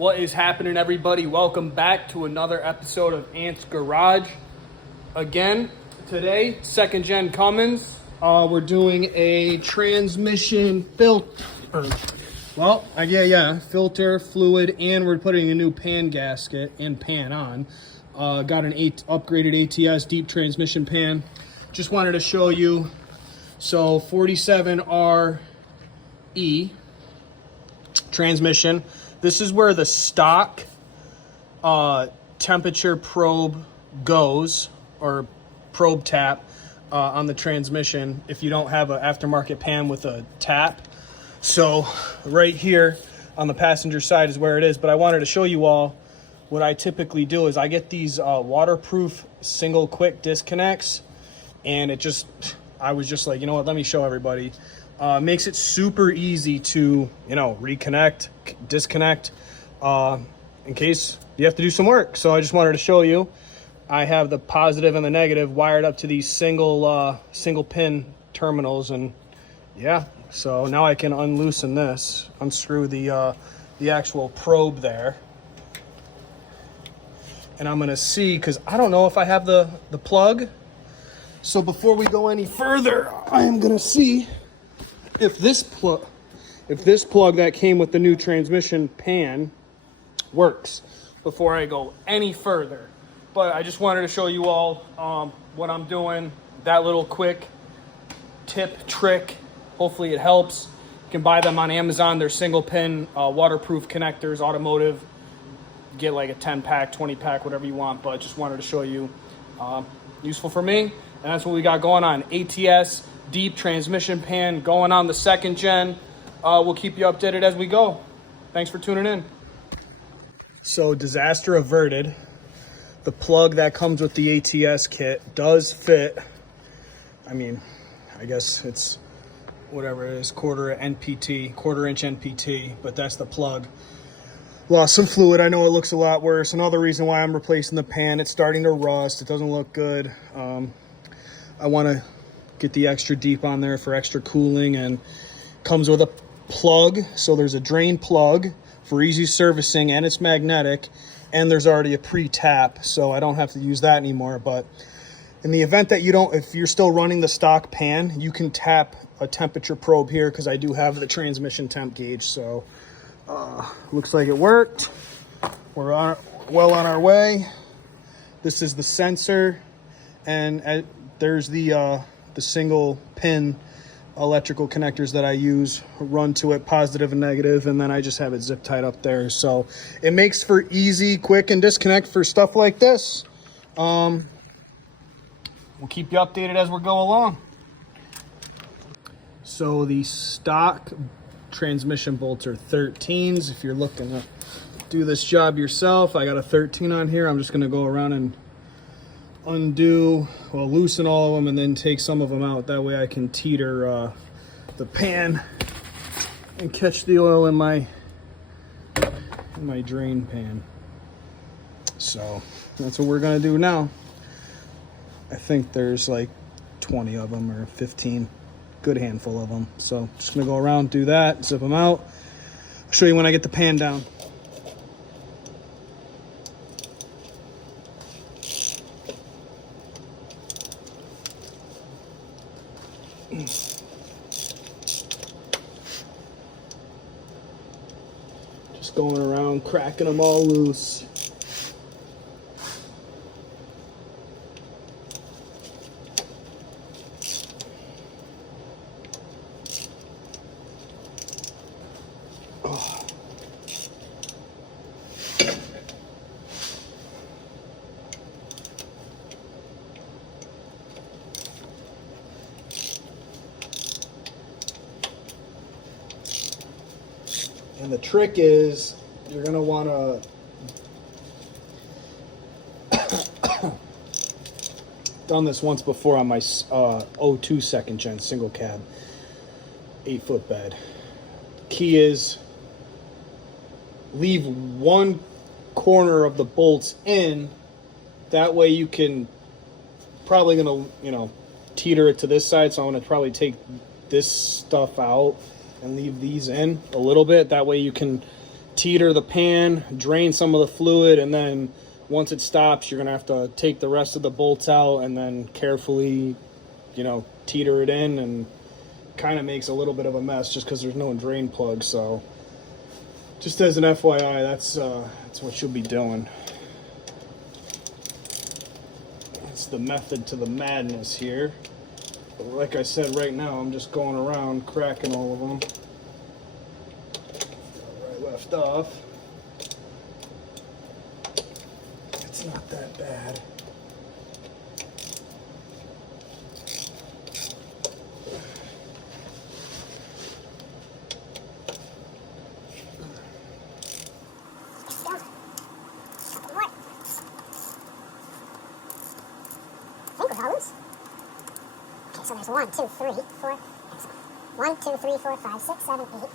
What is happening, everybody? Welcome back to another episode of Ant's Garage. Again, today, second gen Cummins. We're doing a transmission filter. Filter, fluid, and we're putting a new pan gasket and pan on. Got an upgraded ATS deep transmission pan. Just wanted to show you. So 47RE transmission. This is where the stock temperature probe goes, or probe tap on the transmission if you don't have an aftermarket pan with a tap. So right here on the passenger side is where it is, but I wanted to show you all what I typically do is I get these waterproof single quick disconnects, and I was just like, you know what, let me show everybody. Makes it super easy to, reconnect, disconnect, in case you have to do some work. So I just wanted to show you. I have the positive and the negative wired up to these single pin terminals, and yeah, so now I can unloosen this, unscrew the actual probe there. And I'm gonna see, because I don't know if I have the plug. So before we go any further, I am gonna see if this plug that came with the new transmission pan works before I go any further. But I just wanted to show you all what I'm doing, that little quick tip trick. Hopefully it helps. You can buy them on Amazon. They're single pin waterproof connectors, automotive. Get like a 10 pack, 20 pack, whatever you want, but just wanted to show you. Useful for me, and that's what we got going on. ATS deep transmission pan going on the second gen. We'll keep you updated as we go. Thanks for tuning in. So disaster averted. The plug that comes with the ATS kit does fit. I mean, I guess it's whatever it is, quarter inch NPT, but that's the plug. Lost some fluid. I know it looks a lot worse. Another reason why I'm replacing the pan, it's starting to rust. It doesn't look good. I want to get the extra deep on there for extra cooling, and comes with a plug. So there's a drain plug for easy servicing, and it's magnetic, and there's already a pre-tap, so I don't have to use that anymore. But in the event that if you're still running the stock pan, you can tap a temperature probe here, because I do have the transmission temp gauge. So looks like it worked. We're well on our way. This is the sensor, and there's the single pin electrical connectors that I use, run to it, positive and negative, and then I just have it zip tied up there. So it makes for easy, quick, and disconnect for stuff like this. We'll keep you updated as we go along. So the stock transmission bolts are 13s. If you're looking to do this job yourself, I got a 13 on here. I'm just going to go around and loosen all of them, and then take some of them out. That way I can teeter the pan and catch the oil in my drain pan. So that's what we're going to do now. I think there's like 20 of them or 15. Good handful of them. So just gonna go around, do that, zip them out. I'll show you when I get the pan down. Just going around, cracking them all loose. And the trick is, you're going to want to done this once before on my 02 second gen single cab 8-foot bed. Key is leave one corner of the bolts in. That way you can probably going to teeter it to this side. So I'm going to probably take this stuff out and leave these in a little bit. That way you can teeter the pan, drain some of the fluid, and then once it stops, you're gonna have to take the rest of the bolts out and then carefully, you know, teeter it in, and kind of makes a little bit of a mess just because there's no drain plug. So just as an FYI, that's what you'll be doing. That's the method to the madness here. But like I said, right now I'm just going around cracking all of them. Where I left off. It's not that bad. So there's 1, 2, 3, 4, 1, 2, 3, 4, 5, 6, 7, 8,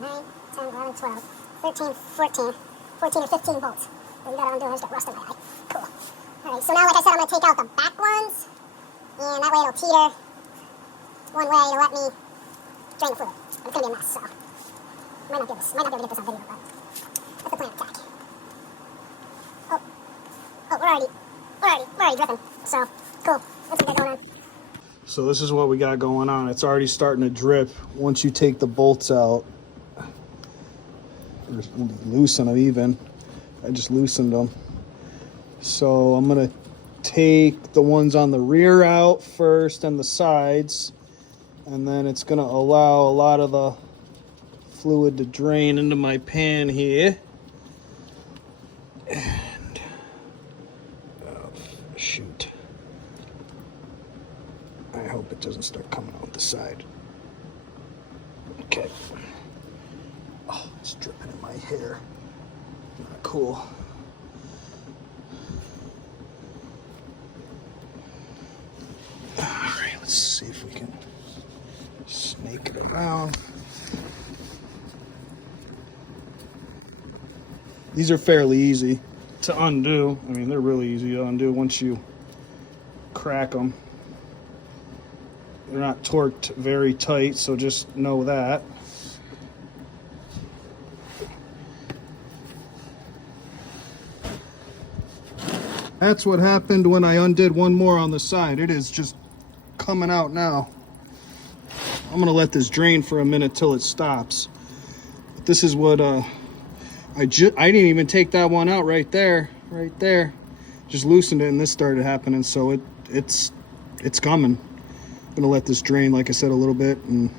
9, 10, 11, 12, 13, 14, 14 or 15 bolts. So you gotta undo, there's got rust in my eye. Cool. Alright, so now like I said, I'm gonna take out the back ones, and that way it'll teeter one way to let me drain the fluid. But it's gonna be a mess, so might not be able to get this on video, but that's the plan of attack. Oh, we're already dripping. So cool. Let's get that going on. So this is what we got going on. It's already starting to drip once you take the bolts out. Or loosen them even. I just loosened them. So I'm gonna take the ones on the rear out first and the sides, and then it's gonna allow a lot of the fluid to drain into my pan here. And oh, shoot. I hope it doesn't start coming out the side. Okay. Oh, it's dripping in my hair. Not cool. All right, let's see if we can snake it around. These are fairly easy to undo. I mean, they're really easy to undo once you crack them. They're not torqued very tight, so just know that. That's what happened when I undid one more on the side. It is just coming out now. I'm gonna let this drain for a minute till it stops. But this is what I didn't even take that one out right there. Just loosened it and this started happening, so it's coming. I'm gonna let this drain, like I said, a little bit and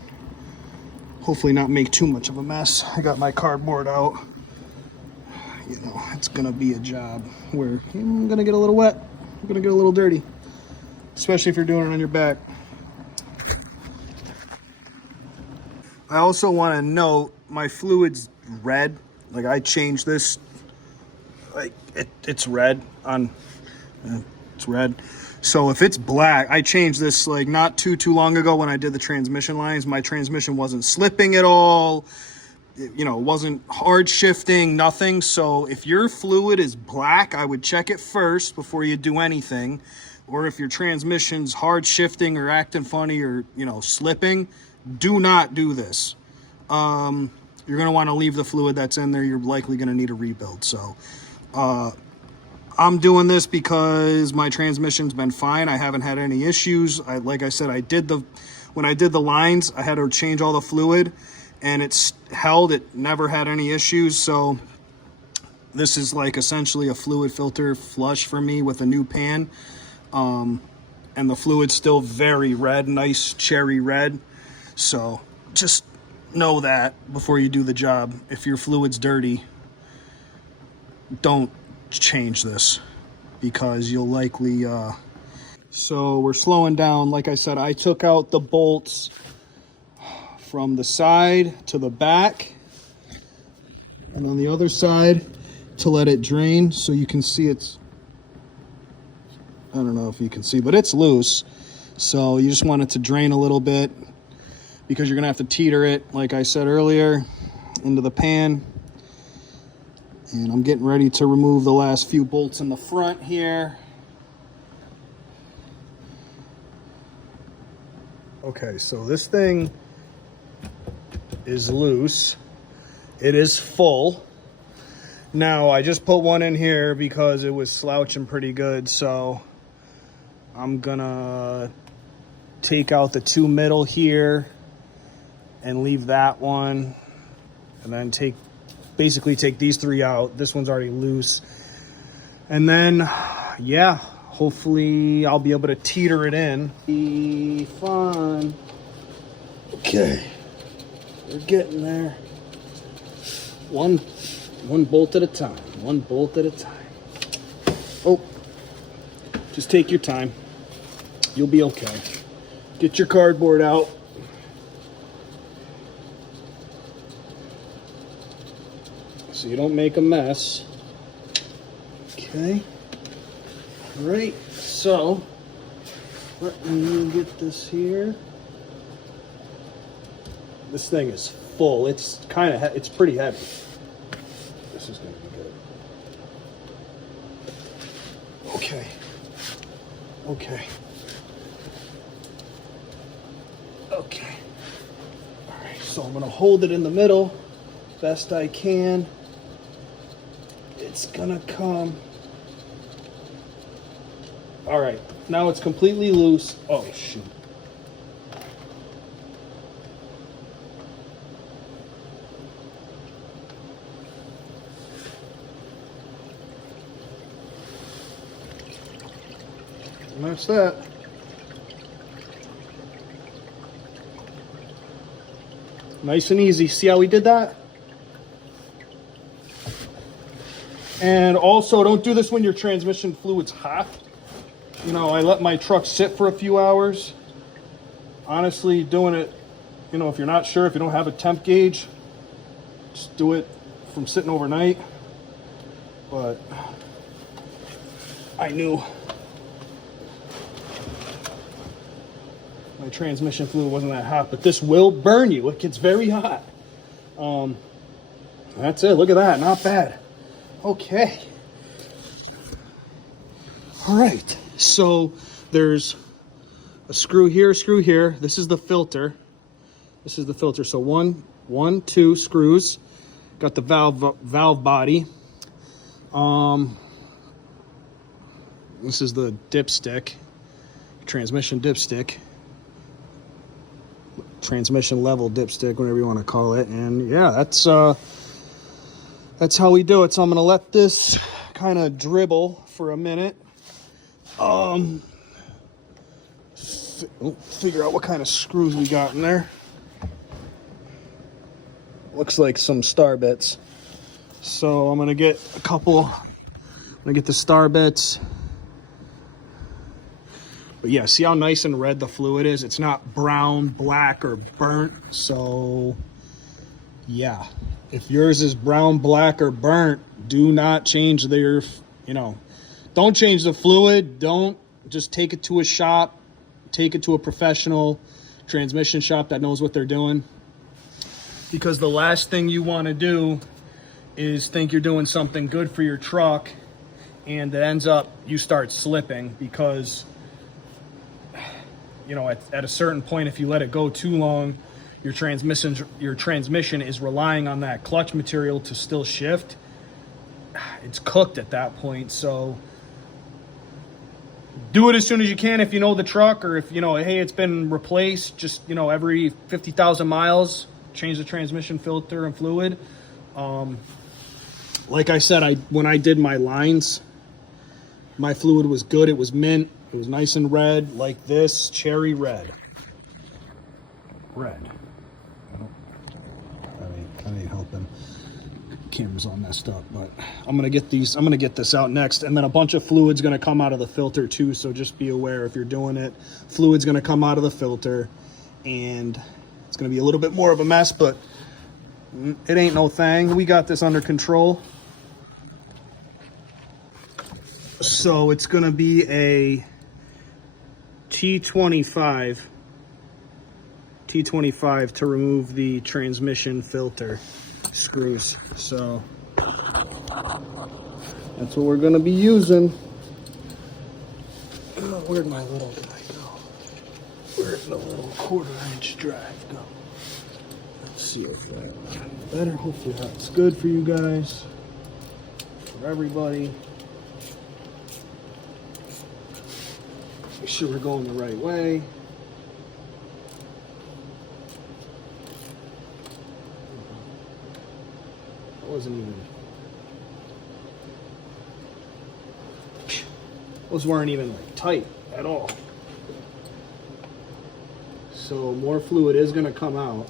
hopefully not make too much of a mess. I got my cardboard out. You know, it's gonna be a job where I'm gonna get a little wet. I'm gonna get a little dirty, especially if you're doing it on your back. I also want to note my fluid's red. Like I changed this. Like it's red on. It's red. So if it's black, I changed this like not too long ago when I did the transmission lines. My transmission wasn't slipping at all. You know, it wasn't hard shifting, nothing. So if your fluid is black, I would check it first before you do anything. Or if your transmission's hard shifting or acting funny or, you know, slipping, do not do this. You're gonna want to leave the fluid that's in there. You're likely gonna need a rebuild. So I'm doing this because my transmission's been fine. I haven't had any issues. Like I said, when I did the lines, I had to change all the fluid and it's held. It never had any issues. So this is like essentially a fluid filter flush for me with a new pan. And the fluid's still very red, nice cherry red. So just know that before you do the job. If your fluid's dirty, don't change this because you'll likely so we're slowing down. Like I said, I took out the bolts from the side to the back and on the other side to let it drain. So you can see it's, I don't know if you can see, but it's loose. So you just want it to drain a little bit because you're gonna have to teeter it, like I said earlier, into the pan. And I'm getting ready to remove the last few bolts in the front here. Okay, so this thing is loose. It is full. Now, I just put one in here because it was slouching pretty good, so I'm gonna take out the two middle here and leave that one, and then basically take these three out. This one's already loose. And then, yeah, hopefully I'll be able to teeter it in. Be fun. Okay, we're getting there. One bolt at a time. One bolt at a time. Oh, just take your time. You'll be okay. Get your cardboard out. So you don't make a mess. Okay. All right. So let me get this here. This thing is full. It's it's pretty heavy. This is going to be good. Okay. Okay. Okay. All right. So I'm going to hold it in the middle best I can. It's going to come. All right. Now it's completely loose. Oh, shoot. And that's that. Nice and easy. See how we did that? And also, don't do this when your transmission fluid's hot. You know, I let my truck sit for a few hours. Honestly, doing it, you know, if you're not sure, if you don't have a temp gauge, just do it from sitting overnight. But I knew my transmission fluid wasn't that hot, but this will burn you. It gets very hot. That's it. Look at that. Not bad. Okay. All right. So there's a screw here, screw here. This is the filter. This is the filter. So one, two screws. Got the valve body. This is the dipstick, transmission dipstick. Transmission level dipstick, whatever you want to call it. And yeah, that's how we do it. So I'm gonna let this kind of dribble for a minute. Figure out what kind of screws we got in there. Looks like some star bits. So I'm gonna get a couple. I'm gonna get the star bits. But yeah, see how nice and red the fluid is? It's not brown, black, or burnt. So yeah, if yours is brown, black, or burnt, do not change their, don't change the fluid. Don't just take it to a shop. Take it to a professional transmission shop that knows what they're doing. Because the last thing you want to do is think you're doing something good for your truck and it ends up you start slipping because at a certain point, if you let it go too long, your transmission is relying on that clutch material to still shift. It's cooked at that point. So do it as soon as you can if you know the truck, or if hey, it's been replaced, just every 50,000 miles, change the transmission filter and fluid. Like I said, when I did my lines, my fluid was good. It was mint. It was nice and red, like this, cherry red. Red. That ain't helping. Camera's all messed up, but I'm gonna get this out next, and then a bunch of fluid's gonna come out of the filter too. So just be aware if you're doing it. Fluid's gonna come out of the filter, and it's gonna be a little bit more of a mess, but it ain't no thing. We got this under control. So it's gonna be a T25 to remove the transmission filter screws. So that's what we're gonna be using. Where'd my little guy go? Where'd the little 1/4 inch drive go? Let's see if that better. Hopefully that's good for you guys, for everybody. Make sure we're going the right way. Those weren't even like tight at all. So more fluid is going to come out.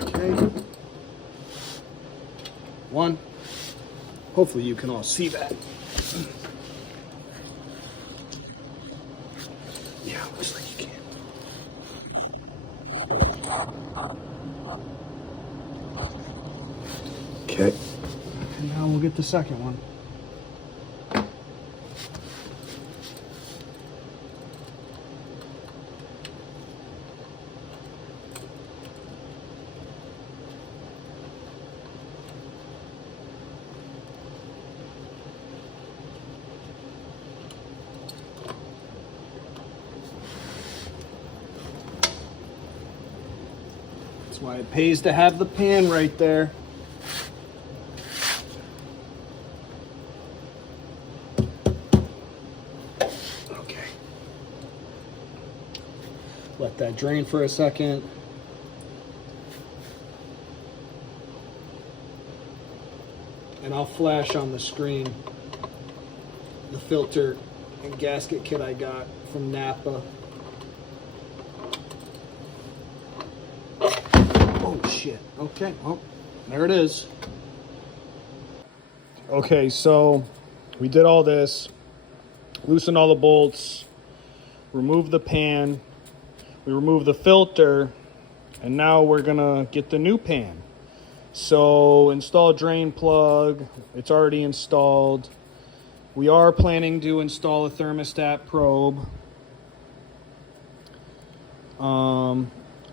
Okay. One. Hopefully you can all see that. Yeah, looks like you can. Okay. And now we'll get the second one. That's why it pays to have the pan right there. Okay. Let that drain for a second. And I'll flash on the screen the filter and gasket kit I got from Napa. Oh shit. Okay, well, there it is. Okay, so we did all this, loosened all the bolts, removed the pan, we removed the filter, and now we're gonna get the new pan. So install drain plug, it's already installed. We are planning to install a thermostat probe.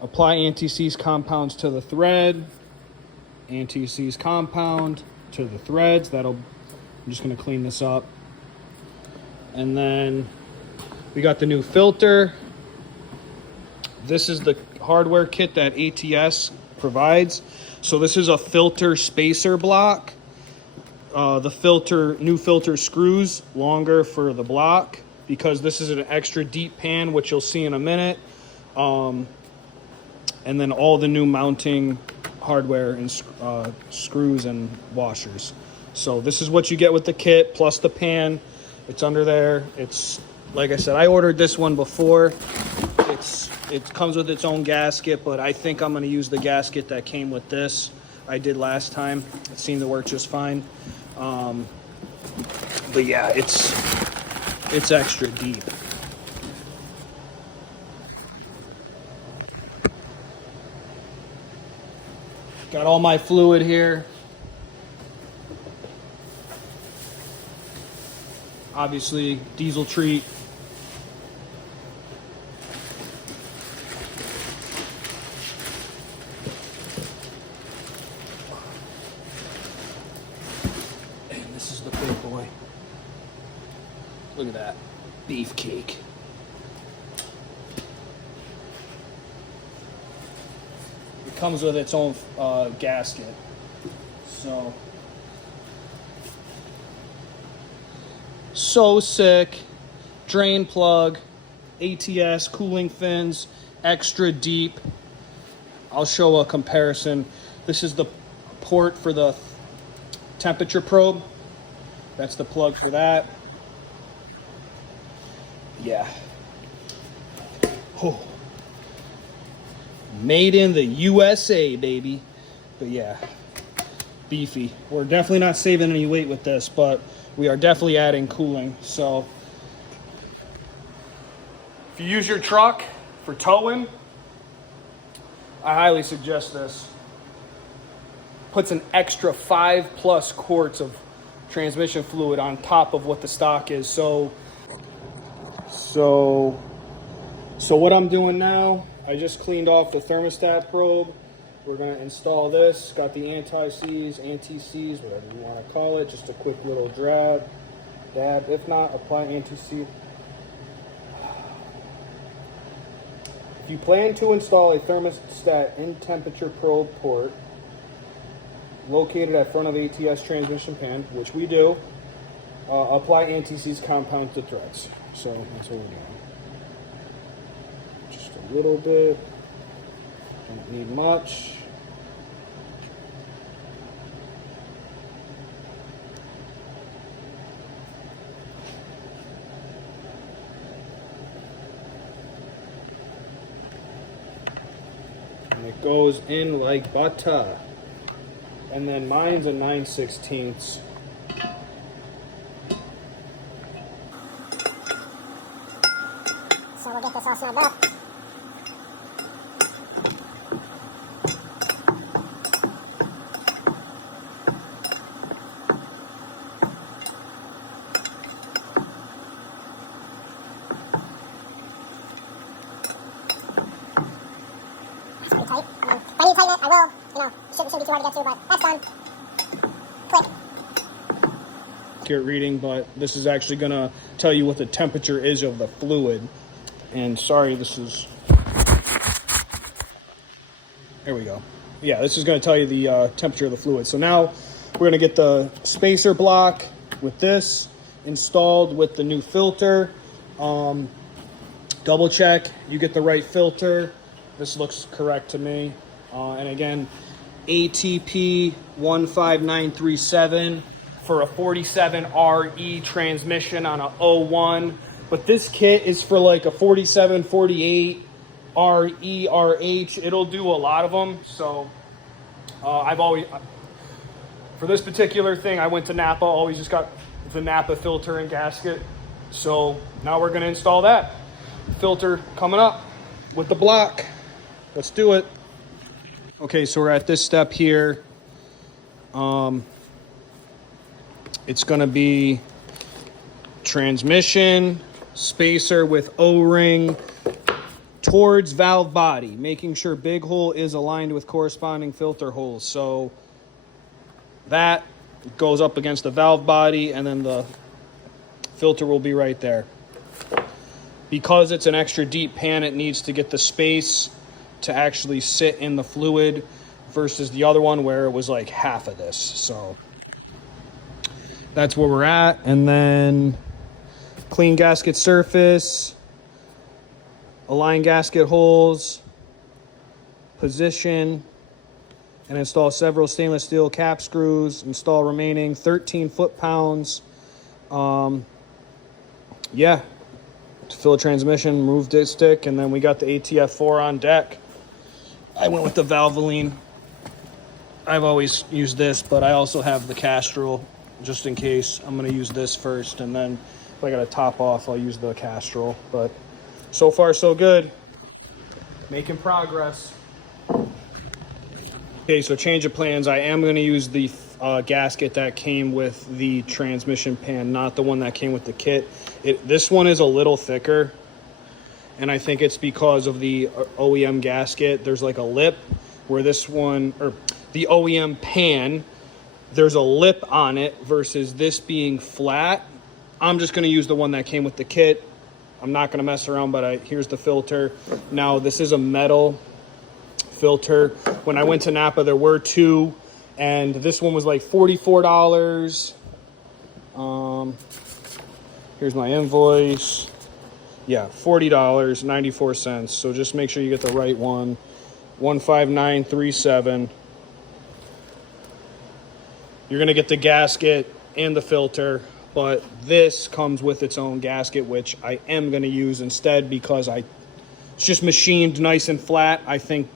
Apply anti-seize compounds to the thread. Anti-seize compound to the threads. I'm just gonna clean this up. And then we got the new filter. This is the hardware kit that ATS provides. So this is a filter spacer block. The new filter screws longer for the block because this is an extra deep pan, which you'll see in a minute. And then all the new mounting hardware and screws and washers. So this is what you get with the kit plus the pan. It's under there. It's, like I said, I ordered this one before. It comes with its own gasket, but I think I'm gonna use the gasket that came with this. I did last time. It seemed to work just fine. But yeah, it's extra deep. Got all my fluid here. Obviously, diesel treat. And this is the big boy. Look at that. Beefcake. It comes with its own gasket. So sick. Drain plug, ATS, cooling fins, extra deep. I'll show a comparison. This is the port for the temperature probe. That's the plug for that. Yeah. Oh. Made in the USA, baby. But yeah, beefy. We're definitely not saving any weight with this, but we are definitely adding cooling. So if you use your truck for towing, I highly suggest this. Puts an extra 5+ quarts of transmission fluid on top of what the stock is. So what I'm doing now, I just cleaned off the thermostat probe we're going to install this. Got the anti-seize, anti-seize, whatever you want to call it. Just a quick little dab. If not, apply anti-seize. If you plan to install a thermostat in temperature probe port located at front of ATS transmission pan, which we do, apply anti-seize compound to threads. So that's what we're doing. Just a little bit. Don't need much. And it goes in like butter. And then mine's a 9/16. So we'll get this all snowed up. That's pretty tight. If I need to tighten it, I will. Shouldn't be too hard to get to, but that's done. Click. Accurate reading, but this is actually going to tell you what the temperature is of the fluid. And sorry, this is... There we go. Yeah, this is going to tell you the temperature of the fluid. So now we're going to get the spacer block with this installed with the new filter. Double check you get the right filter. This looks correct to me. And again, ATP 15937 for a 47RE transmission on a 01. But this kit is for like a 4748 RE, RH. It'll do a lot of them. So I've always, for this particular thing, I went to Napa, always just got the Napa filter and gasket. So now we're going to install that. Filter coming up with the block. Let's do it. Okay, so we're at this step here. It's going to be transmission, spacer with O-ring towards valve body, making sure big hole is aligned with corresponding filter holes. So that goes up against the valve body, and then the filter will be right there. Because it's an extra deep pan, it needs to get the space to actually sit in the fluid versus the other one where it was like half of this. So that's where we're at. And then clean gasket surface, align gasket holes, position, and install several stainless steel cap screws. Install remaining 13 foot-pounds. Yeah, to fill a transmission, move disc stick, and then we got the ATF4 on deck. I went with the Valvoline. I've always used this, but I also have the Castrol just in case. I'm going to use this first, and then if I got to top off, I'll use the Castrol. But so far, so good. Making progress. Okay, so change of plans. I am going to use the gasket that came with the transmission pan, not the one that came with the kit. This one is a little thicker, and I think it's because of the OEM gasket. There's like a lip where this one, or the OEM pan, there's a lip on it versus this being flat. I'm just going to use the one that came with the kit. I'm not going to mess around, but here's the filter. Now, this is a metal filter. When I went to Napa, there were two, and this one was like $44. Here's my invoice. Yeah, $40.94. So just make sure you get the right one. 15937. You're going to get the gasket and the filter, but this comes with its own gasket, which I am going to use instead because it's just machined nice and flat. I think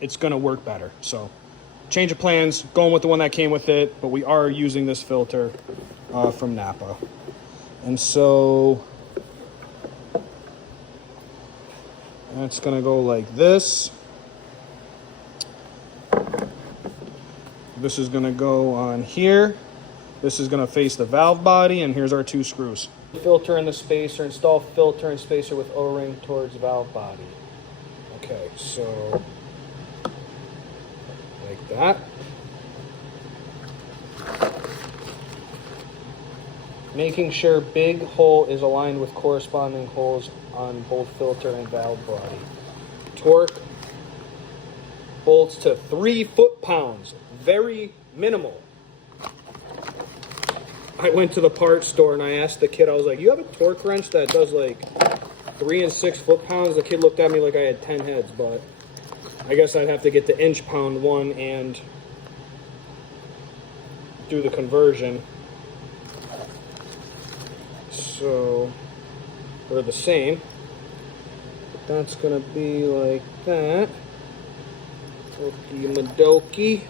it's going to work better. So change of plans, going with the one that came with it, but we are using this filter from Napa. And so that's going to go like this. This is going to go on here. This is going to face the valve body, and here's our two screws. Filter in the spacer, install filter and spacer with O-ring towards valve body. Okay, so that. Making sure big hole is aligned with corresponding holes on both filter and valve body. Torque bolts to 3 foot-pounds. Very minimal. I went to the parts store and I asked the kid, I was like, you have a torque wrench that does like 3 and 6 foot-pounds? The kid looked at me like I had 10 heads, but I guess I'd have to get the inch-pound one and do the conversion. So they're the same. But that's gonna be like that. Okie madokie.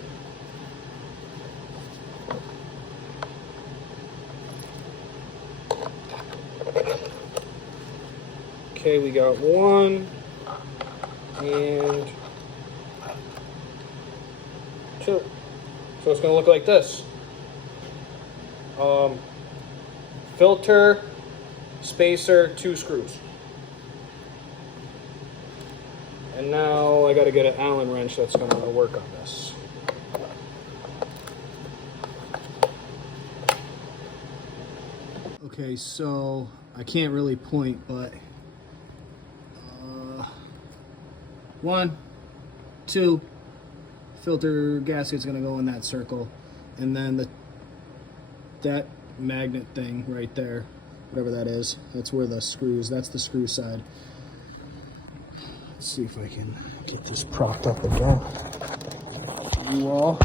Okay, we got 1 and 2. So it's gonna look like this. Filter, spacer, 2 screws. And now I gotta get an Allen wrench that's gonna work on this. Okay, so I can't really point, but 1, 2, filter gasket's gonna go in that circle, and then that magnet thing right there, whatever that is, that's where the screws, that's the screw side. Let's see if I can get this propped up again. You all.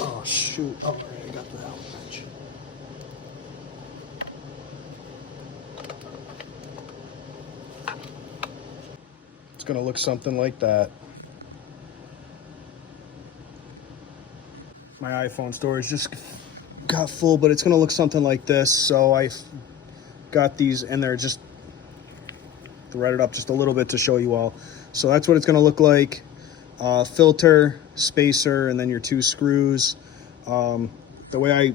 Oh shoot, oh right, I got the Allen wrench. It's gonna look something like that. My iPhone storage just got full, but it's gonna look something like this. So I got these in there, just threaded up just a little bit to show you all. So that's what it's gonna look like. Filter, spacer, and then your 2 screws. The way I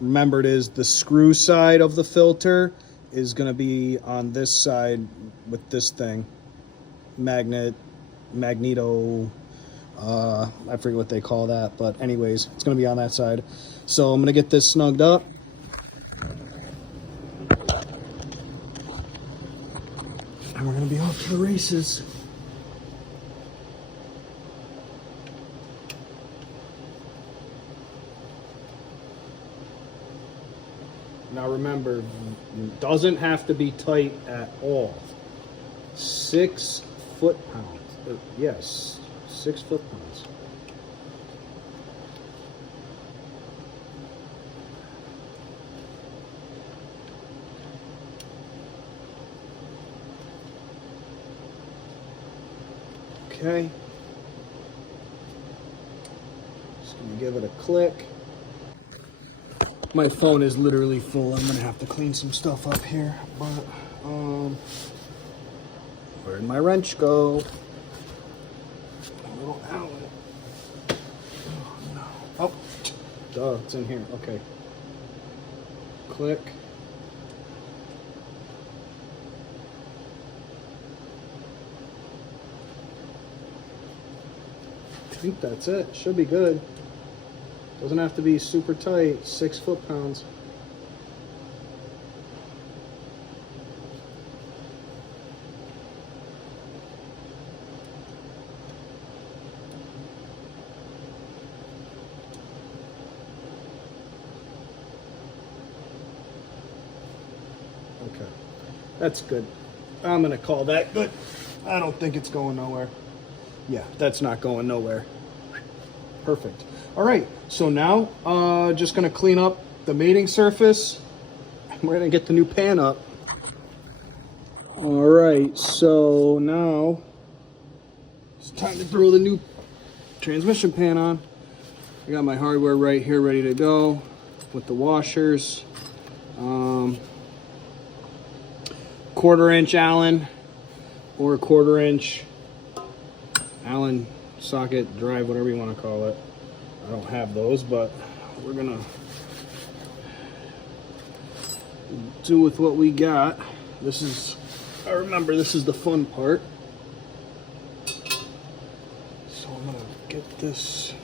remembered is the screw side of the filter is gonna be on this side with this thing. Magneto, I forget what they call that, but anyways, it's gonna be on that side. So I'm gonna get this snugged up. And we're gonna be off to the races. Now remember, it doesn't have to be tight at all. 6 foot-pounds. Yes, 6 foot-pounds. Okay. Just gonna give it a click. My phone is literally full. I'm gonna have to clean some stuff up here, but where'd my wrench go? A little Allen. Oh no. Oh, duh, it's in here. Okay. Click. I think that's it. Should be good. Doesn't have to be super tight. 6 foot-pounds. Okay, that's good. I'm gonna call that good. I don't think it's going nowhere. Yeah, that's not going nowhere. Perfect. All right, so now just gonna clean up the mating surface. We're gonna get the new pan up. All right, so now it's time to throw the new transmission pan on. I got my hardware right here ready to go with the washers. 1/4-inch Allen or 1/4-inch Allen socket drive, whatever you want to call it. I don't have those, but we're gonna do with what we got. This is, I remember this is the fun part. I'm gonna get this.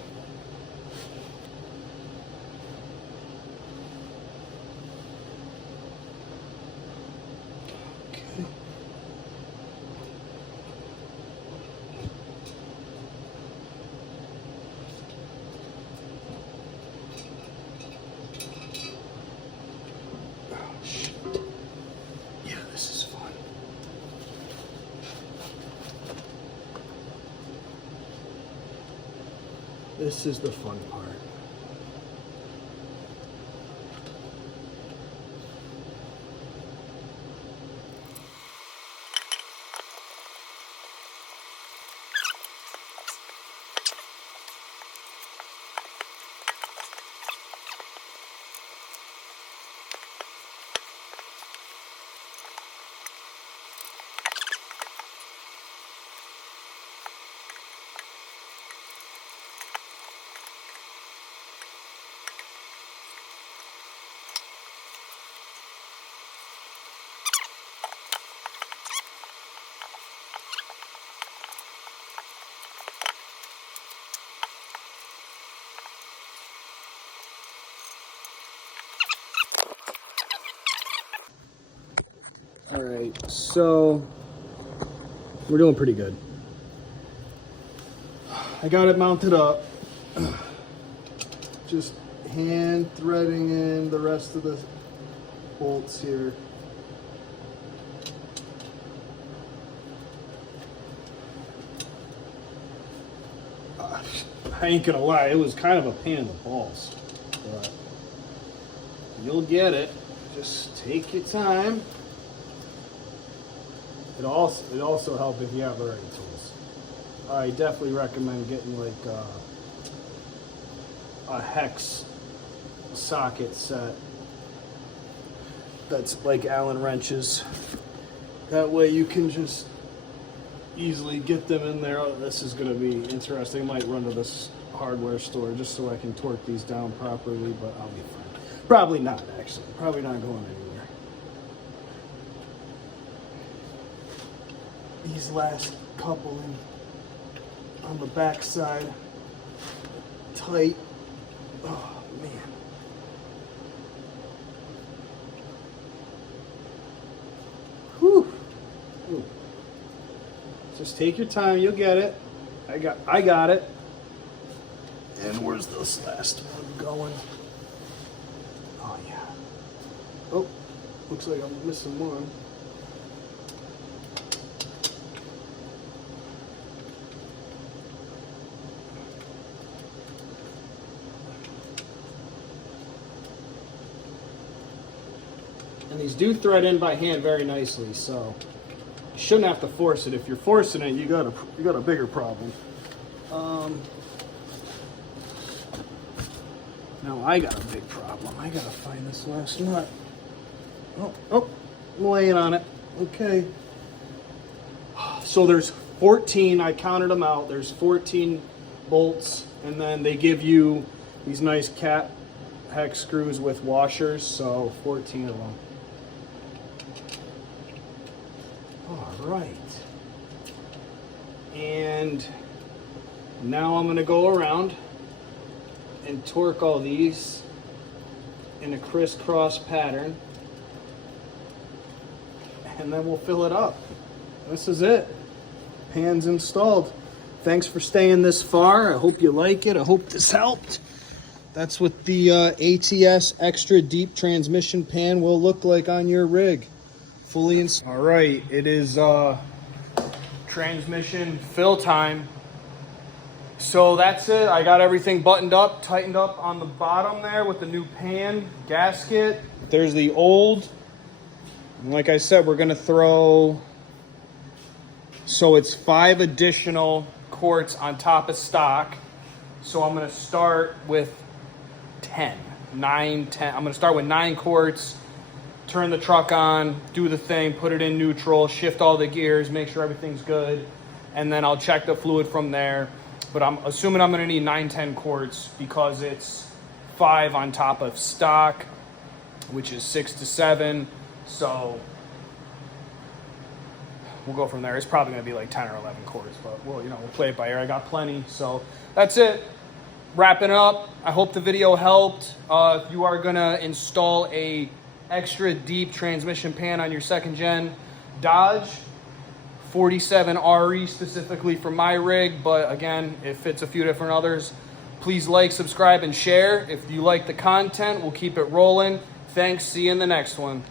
Okay. Oh, shit. Yeah, this is fun. This is the fun part. All right, so we're doing pretty good. I got it mounted up. Just hand threading in the rest of the bolts here. I ain't gonna lie, it was kind of a pain in the balls, but you'll get it. Just take your time. It also helps if you have the right tools. I definitely recommend getting like a hex socket set that's like Allen wrenches. That way you can just easily get them in there. Oh, this is going to be interesting. I might run to this hardware store just so I can torque these down properly, but I'll be fine. Probably not, actually. Probably not going anywhere. These last couple on the back side, tight. Oh man. Whew. Ooh. Just take your time, you'll get it. I got it. And where's this last one going? Oh yeah. Oh, looks like I'm missing one. And these do thread in by hand very nicely, so you shouldn't have to force it. If you're forcing it, you got a bigger problem. Now I got a big problem. I gotta find this last nut. Oh, I'm laying on it. Okay. So there's 14. I counted them out. There's 14 bolts, and then they give you these nice cat hex screws with washers. So 14 of them. All right. And now I'm going to go around and torque all these in a crisscross pattern. And then we'll fill it up. This is it. Pan's installed. Thanks for staying this far. I hope you like it. I hope this helped. That's what the ATS extra deep transmission pan will look like on your rig. Fully installed. All right, it is transmission fill time. So that's it. I got everything buttoned up, tightened up on the bottom there with the new pan gasket. There's the old. And like I said, we're gonna throw, so it's 5 additional quarts on top of stock. So I'm gonna start with 10. I'm gonna start with 9 quarts, turn the truck on, do the thing, put it in neutral, shift all the gears, make sure everything's good, and then I'll check the fluid from there. But I'm assuming I'm gonna need 9-10 quarts because it's 5 on top of stock, which is 6 to 7. So we'll go from there. It's probably going to be like 10 or 11 quarters, but we'll play it by ear. I got plenty. So that's it. Wrapping up. I hope the video helped. If you are going to install a extra deep transmission pan on your second gen Dodge, 47 RE specifically for my rig, but again, it fits a few different others. Please like, subscribe, and share. If you like the content, we'll keep it rolling. Thanks. See you in the next one.